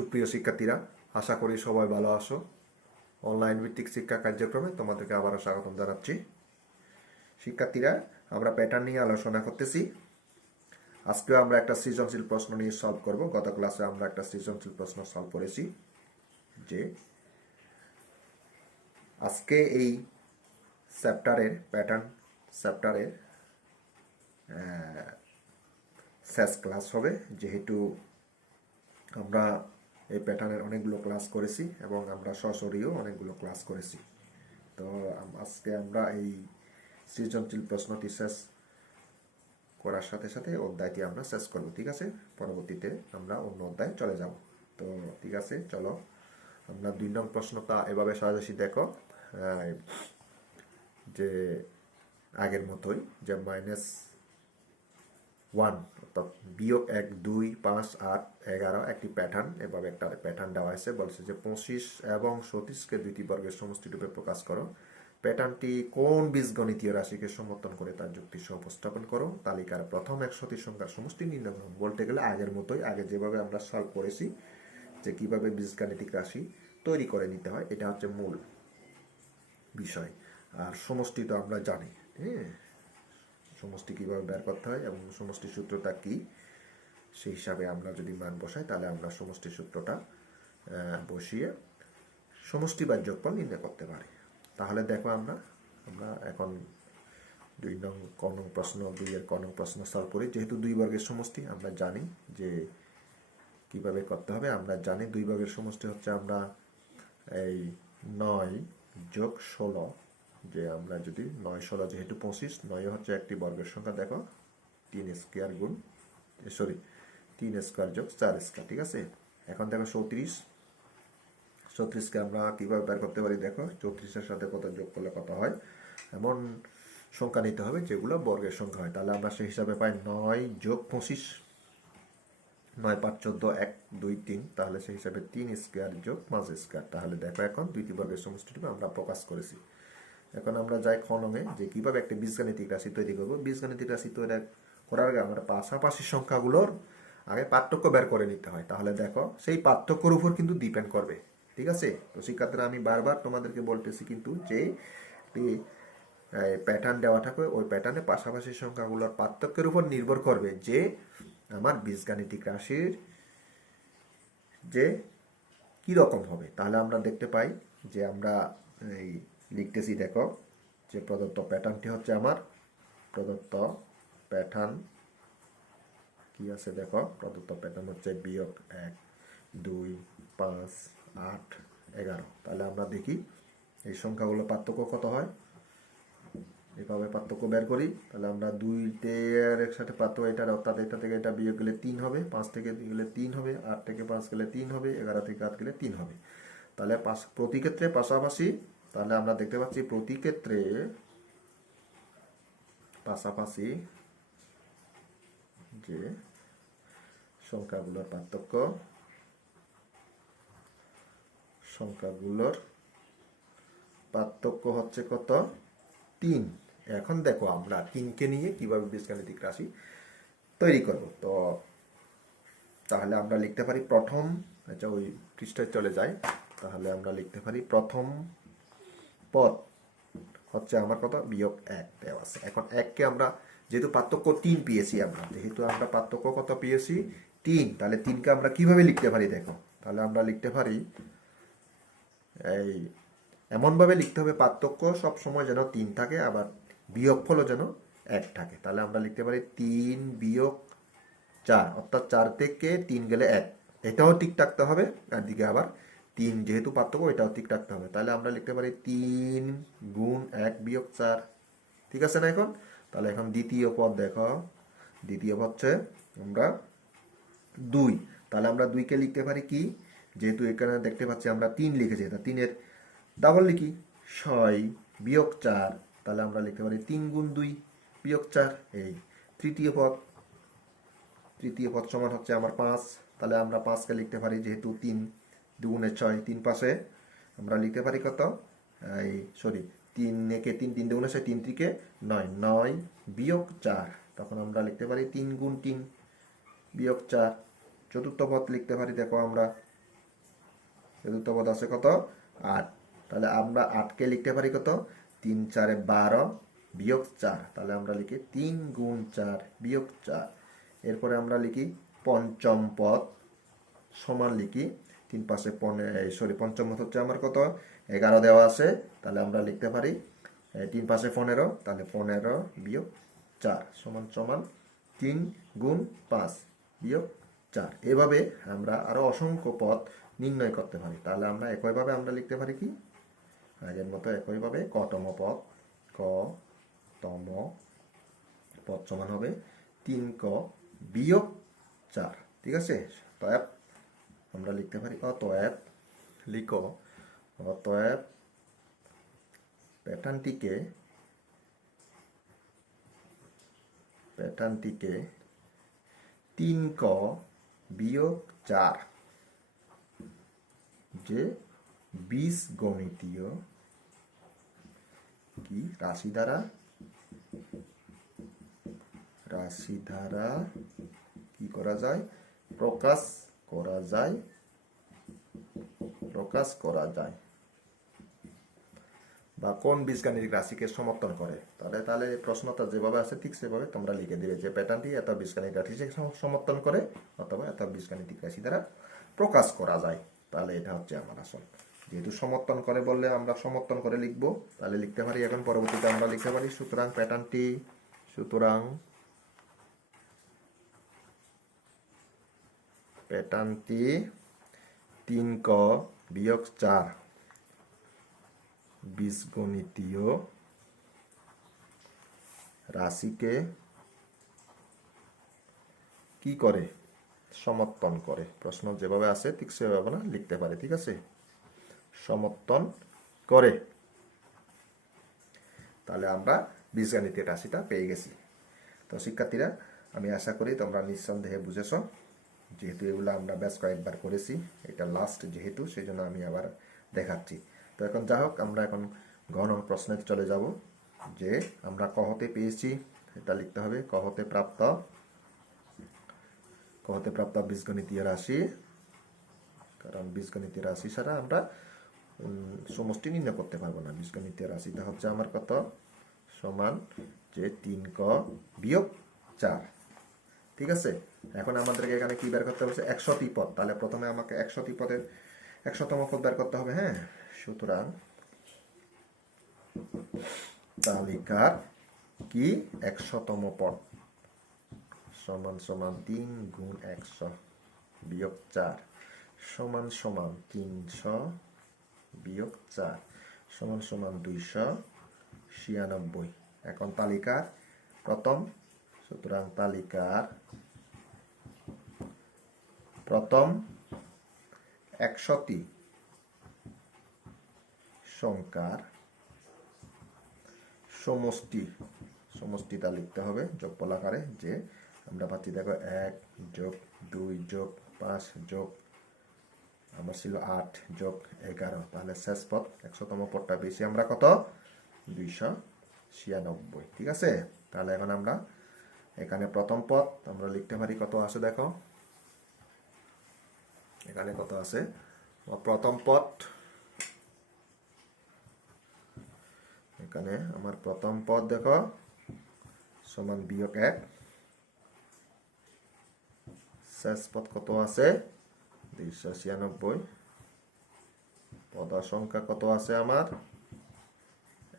সুপ্রিয় শিক্ষার্থীরা, আশা করি সবাই ভালো আছো। অনলাইন ভিত্তিক শিক্ষা কার্যক্রমে তোমাদেরকে আবারও স্বাগতম জানাচ্ছি। শিক্ষার্থীরা, আমরা প্যাটার্ন নিয়ে আলোচনা করতেছি। আজকেও আমরা একটা সৃজনশীল প্রশ্ন নিয়ে সলভ করব। গত ক্লাসে আমরা একটা সৃজনশীল প্রশ্ন সলভ করেছি, যে আজকে এই চ্যাপ্টারের প্যাটার্ন চ্যাপ্টারের শেষ ক্লাস হবে, যেহেতু আমরা এই প্যাটার্নের অনেকগুলো ক্লাস করেছি এবং আমরা সরাসরিও অনেকগুলো ক্লাস করেছি। তো আজকে আমরা এই সৃজনশীল প্রশ্নটি শেষ করার সাথে সাথে অধ্যায়টি আমরা শেষ করব। ঠিক আছে, পরবর্তীতে আমরা অন্য অধ্যায়ে চলে যাব। তো ঠিক আছে, চলো আমরা 2 নং প্রশ্নটা এভাবে সাজাচ্ছি। দেখো, যে আগের মতোই, যে -1 অর্থাৎ -1, 2, 5, 8, 11 একটি প্যাটার্ন, এভাবে একটা প্যাটার্ন দেওয়া হয়েছে। বলছে যে 25 এবং 37কে দুইটি বর্গের সমষ্টিরূপে প্রকাশ করো। প্যাটার্নটি কোন বীজগণিতীয় রাশিকে সমর্থন করে তার যুক্তি সহ উপস্থাপন করো। তালিকার প্রথম 100টি সংখ্যার সমষ্টি নির্ণয় করো। বলতে গেলে আগের মতোই, আগে যেভাবে আমরা সলভ করেছি, যে কিভাবে বীজগাণিতিক রাশি তৈরি করে নিতে হয়, এটা হচ্ছে মূল বিষয়। আর সমষ্টি তো আমরা জানি, হ্যাঁ, সমষ্টি কীভাবে বের করতে হয় এবং সমষ্টি সূত্রটা কি, সেই হিসাবে আমরা যদি মান বসাই, তাহলে আমরা সমষ্টি সূত্রটা বসিয়ে সমষ্টি বা যোগফল নির্ণয় করতে পারি। তাহলে দেখো, আমরা এখন 2 নং ক নং প্রশ্ন, 2 এর ক নং প্রশ্ন সলভ করি। যেহেতু 2 বর্গের সমষ্টি আমরা জানি যে কিভাবে করতে হবে। আমরা জানি 2 বর্গের সমষ্টি হচ্ছে আমরা এই 9 যোগ 16, যে আমরা যদি 9, 16 যেহেতু 25, 9 হচ্ছে একটি বর্গের সংখ্যা। দেখো, 3 স্কোয়ার গুণ 3 স্কোয়ার যোগ 4 স্কোয়ার। ঠিক আছে, এখন দেখো 34কে আমরা কীভাবে বের করতে পারি। দেখো, 34-এর সাথে কত যোগ করলে কত হয়, এমন সংখ্যা নিতে হবে যেগুলো বর্গের সংখ্যা হয়। তাহলে আমরা সেই হিসাবে পাই 9 যোগ 25, 9 5 14, 1 2 3, তাহলে সেই হিসাবে 3 স্কোয়ার যোগ 5 স্কোয়ার। তাহলে দেখো, এখন দুইটি বর্গের সমষ্টিরূপে আমরা প্রকাশ করেছি। এখন আমরা যাই খ নংয়ে, যে কীভাবে একটা বীজগাণিতিক রাশি তৈরি করবো। বীজগাণিতিক রাশি তৈরি করার আগে আমরা পাশাপাশি সংখ্যাগুলোর আগে পার্থক্য বের করে নিতে হয়। তাহলে দেখো, সেই পার্থক্যর উপর কিন্তু ডিপেন্ড করবে। ঠিক আছে, তো শিক্ষার্থীরা, আমি বারবার তোমাদেরকে বলতেছি কিন্তু, যে একটি প্যাটার্ন দেওয়া থাকবে, ওই প্যাটার্নে পাশাপাশি সংখ্যাগুলোর পার্থক্যের উপর নির্ভর করবে যে আমার বীজগাণিতিক রাশির যে কীরকম হবে। তাহলে আমরা দেখতে পাই যে আমরা এই লিখতেছি। দেখো, যে প্রদত্ত প্যাটার্নটি হচ্ছে আমার প্রদত্ত প্যাটার্ন কি আছে। দেখো, প্রদত্ত প্যাটার্ন হচ্ছে -1, 2, 5, 8, 11। তাহলে আমরা দেখি এই সংখ্যাগুলো পার্থক্য কত হয়। এভাবে পার্থক্য বের করি। তাহলে আমরা 2তে একসাথে পার্থক্য, এটার অর্থাৎ এটা থেকে এটা বিয়োগ গেলে 3 হবে, 5 থেকে গেলে 3 হবে, 8 থেকে 5 গেলে 3 হবে, 11 থেকে 8 গেলে 3 হবে। তাহলে প্রতি ক্ষেত্রে পাশাপাশি, তাহলে আমরা দেখতে পাচ্ছি প্রতি ক্ষেত্রে পাশাপাশি যে সংখ্যাগুলোর পার্থক্য হচ্ছে কত, 3। এখন দেখো, আমরা 3কে নিয়ে কিভাবে বীজগাণিতিক রাশি তৈরি করব। তো তাহলে আমরা লিখতে পারি প্রথম, আচ্ছা ওই পৃষ্ঠায় চলে যাই। তাহলে আমরা লিখতে পারি প্রথম পদ হচ্ছে আমার কত, -1 দেওয়া আছে। এখন 1কে আমরা যেহেতু পার্থক্য 3 পেয়েছি, যেহেতু আমরা পার্থক্য কত পেয়েছি, 3, তাহলে 3কে আমরা কিভাবে লিখতে পারি। দেখো, তাহলে আমরা লিখতে পারি এই এমনভাবে লিখতে হবে, পার্থক্য সব সময় যেন 3 থাকে, আবার বিয়োগফলও যেন 1 থাকে। তাহলে আমরা লিখতে পারি 3 বিয়োগ 4, অর্থাৎ 4 থেকে 3 গেলে 1, এটাও ঠিক থাকতে হবে। আর দিকে আবার 3 যেহেতু পার্থক্য, এটাও ঠিক থাকতে হবে। তাহলে আমরা লিখতে পারি 3 গুণ 1 বিয়োগ 4। ঠিক আছে না? এখন তাহলে এখন দ্বিতীয় পদ দেখো, দ্বিতীয় পদ হচ্ছে আমরা 2। তাহলে আমরা 2কে লিখতে পারি কি, যেহেতু এখানে দেখতে পাচ্ছি আমরা 3 লিখেছি, তা 3-এর ডাবল লিখি, 6 বিয়োগ 4। তাহলে আমরা লিখতে পারি 3 গুণ 2 বিয়োগ 4। এই তৃতীয় পদ সমান হচ্ছে আমার 5। তাহলে আমরা 5কে লিখতে পারি, যেহেতু 3 2 6, 3 5-এ আমরা লিখতে পারি কত, এই 3 একে 3, 3 2 6, 3 3-কে 9, 9 বিয়োগ 4। তখন আমরা লিখতে পারি 3 গুণ 3 বিয়োগ 4। চতুর্থ পদ লিখতে পারি, দেখো আমরা চতুর্থ পদ আছে কত 8। তাহলে আমরা 8কে লিখতে পারি কত 3 4 12 বিয়োগ 4। তাহলে আমরা লিখি 3 গুণ 4 বিয়োগ 4। এরপরে আমরা লিখি পঞ্চম পদ সমান লিখি 3 পাশে পঞ্চম পদ হচ্ছে আমার কত 11 দেওয়া আছে। তাহলে আমরা লিখতে পারি 3 পাশে 15, তাহলে 15 বিয়োগ 4 সমান সমান 3 গুণ 5 বিয়োগ 4। এভাবে আমরা আরো অসংখ্য পদ নির্ণয় করতে পারি। তাহলে আমরা একইভাবে আমরা লিখতে পারি কি আগের মতো একইভাবে কতম পদ সমান হবে 3ক বিয়োগ 4। ঠিক আছে, অতএব আমরা লিখতে পারি অতএব প্যাটার্নটিকে 3ক বিয়োগ 4 যে বীজগণিতীয় কি রাশি দ্বারা কি করা যায় প্রকাশ করা যায় বা কোন বীজগাণিতিক রাশিকে সমর্থন করে। তাহলে প্রশ্নটা যেভাবে আছে ঠিক সেভাবে তোমরা লিখে দিবে যে প্যাটার্নটি এত বীজগাণিতিক রাশিকে সমর্থন করে অথবা এত বীজগাণিতিক রাশি দ্বারা প্রকাশ করা যায়। তাহলে এটা হচ্ছে আমার আসল। যেহেতু সমর্থন করে বললে আমরা সমর্থন করে লিখবো, তাহলে লিখতে পারি এখন পরবর্তীতে আমরা লিখতে পারি সুতরাং প্যাটার্নটি 3ক বিয়োগ 4 বীজগণিতীয় রাশিকে কি করে সমর্থন করে। প্রশ্ন যেভাবে আছে ঠিক সেভাবে না লিখতে পারে। ঠিক আছে, সমর্থন করে। তাহলে আমরা বীজগণিতের রাশিটা পেয়ে গেছি। তো শিক্ষার্থীরা, আমি আশা করি তোমরা নিঃসন্দেহে বুঝেছ। যেহেতু এগুলো আমরা বেশ কয়েকবার করেছি, এটা লাস্ট যেহেতু সেই জন্য আমি আবার দেখাচ্ছি। তো এখন যা হোক, আমরা এখন গণ প্রশ্নে চলে যাব। যে আমরা ক হতে পেয়েছি এটা লিখতে হবে ক হতে প্রাপ্ত বীজগণিতীয় রাশি, কারণ বীজগণিতীয় রাশি ছাড়া আমরা সমষ্টি নির্ণয় করতে পারবো না। বীজগণিতীয় রাশিটা হচ্ছে আমার কত সমান যে 3ক বিয়োগ 4। ঠিক আছে, এখন আমাদেরকে এখানে কি বের করতে হবে 100টি পদ। তাহলে প্রথমে আমাকে 100টি পদের 100তম পদ বের করতে হবে। হ্যাঁ, সুতরাং তালিকার কি 100তম পদ সমান সমান 3 গুণ 100 বিয়োগ 4 সমান সমান 300 বিয়োগ 4 সমান সমান 296। এখন তালিকার প্রথম, সুতরাং তালিকার প্রথম 100টি সংখ্যার সমষ্টিটা লিখতে হবে যোগফল আকারে। যে আমরা পাচ্ছি দেখো 1 যোগ 2 যোগ 5 যোগ আমার ছিল 8 যোগ 11। তাহলে শেষ পদ 100তম পদটা বেশি আমরা কত 296। ঠিক আছে, তাহলে এখন আমরা এখানে প্রথম পদ আমরা লিখতে পারি কত আছে দেখো এখানে কত আছে। প্রথম পদ এখানে আমার প্রথম পদ দেখো সমান বিয়োগ 1। শেষ পদ কত আছে 296। পদ সংখ্যা কত আছে আমার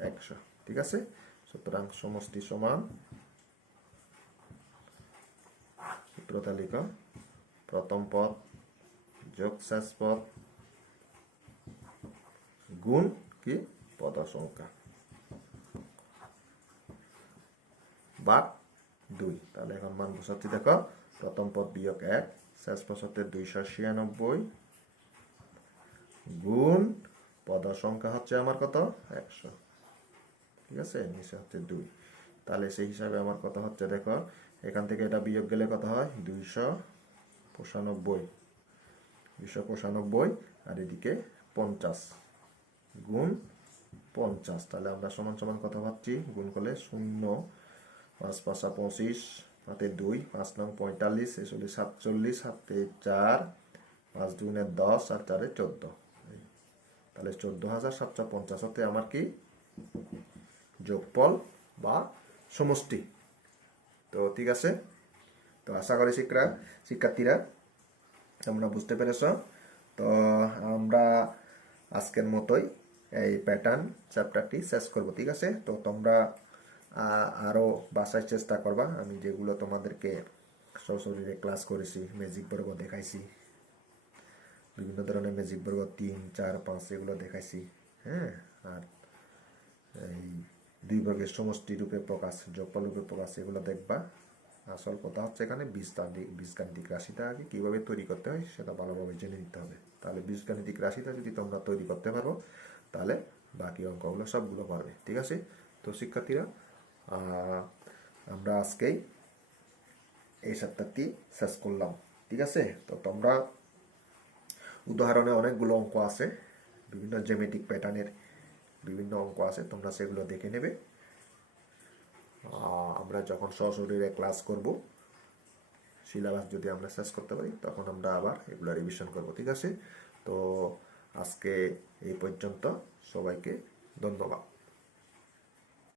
100। ঠিক আছে, সুতরাং সমষ্টি সমান সূত্র তালিকা প্রথম পদ যোগ শেষ পদ গুণ কি পদ সংখ্যা বা 2। তাহলে এখন মান বসাচ্ছি দেখো প্রথম পদ বিয়োগ 1 শেষ পদ হচ্ছে 296 গুণ পদ সংখ্যা হচ্ছে আমার কত 100। ঠিক আছে, নিচে হচ্ছে 2। তাহলে সেই হিসাবে আমার কত হচ্ছে দেখো এখান থেকে এটা বিয়োগ গেলে কত হয় 295 আর এদিকে 50 গুণ 50। তাহলে আমরা সমান সমান কত পাচ্ছি গুণ করলে 0 5 5 25 হাতে 2 5 9 45 46 47 হাতে 4 5 2 10 আর 4 14। তাহলে 14,750 হতে আমার কি যোগফল বা সমষ্টি। তো ঠিক আছে, তো আশা করি শিক্ষার্থীরা তোমরা বুঝতে পেরেছ। তো আমরা আজকের মতোই এই প্যাটার্ন চ্যাপ্টারটি শেষ করব। ঠিক আছে, তো তোমরা আরও বাসায় চেষ্টা করবা। আমি যেগুলো তোমাদেরকে সশরীরে ক্লাস করেছি, ম্যাজিক বর্গ দেখাইছি, বিভিন্ন ধরনের ম্যাজিক বর্গ 3, 4, 5 এগুলো দেখাইছি। হ্যাঁ, আর এই দুই বর্গের সমষ্টি রূপে প্রকাশ, যোগফল রূপে প্রকাশ, এগুলো দেখবা। আসল কথা হচ্ছে এখানে বীজগাণিতিক রাশিটা আগে কীভাবে তৈরি করতে হয় সেটা ভালোভাবে জেনে নিতে হবে। তাহলে বীজগাণিতিক রাশিটা যদি তোমরা তৈরি করতে পারো তাহলে বাকি অঙ্কগুলো সবগুলো পারবে। ঠিক আছে, তো শিক্ষার্থীরা আমরা আজকেই এই সপ্তাহটি শেষ করলাম। ঠিক আছে, তো তোমরা উদাহরণে অনেকগুলো অঙ্ক আছে, বিভিন্ন জ্যামিতিক প্যাটার্নের বিভিন্ন অঙ্ক আছে, তোমরা সেগুলো দেখে নেবে। আমরা যখন সশরীরে ক্লাস করব, সিলেবাস যদি আমরা শেষ করতে পারি তখন আমরা আবার এগুলো রিভিশন করব। ঠিক আছে, তো আজকে এই পর্যন্ত, সবাইকে ধন্যবাদ।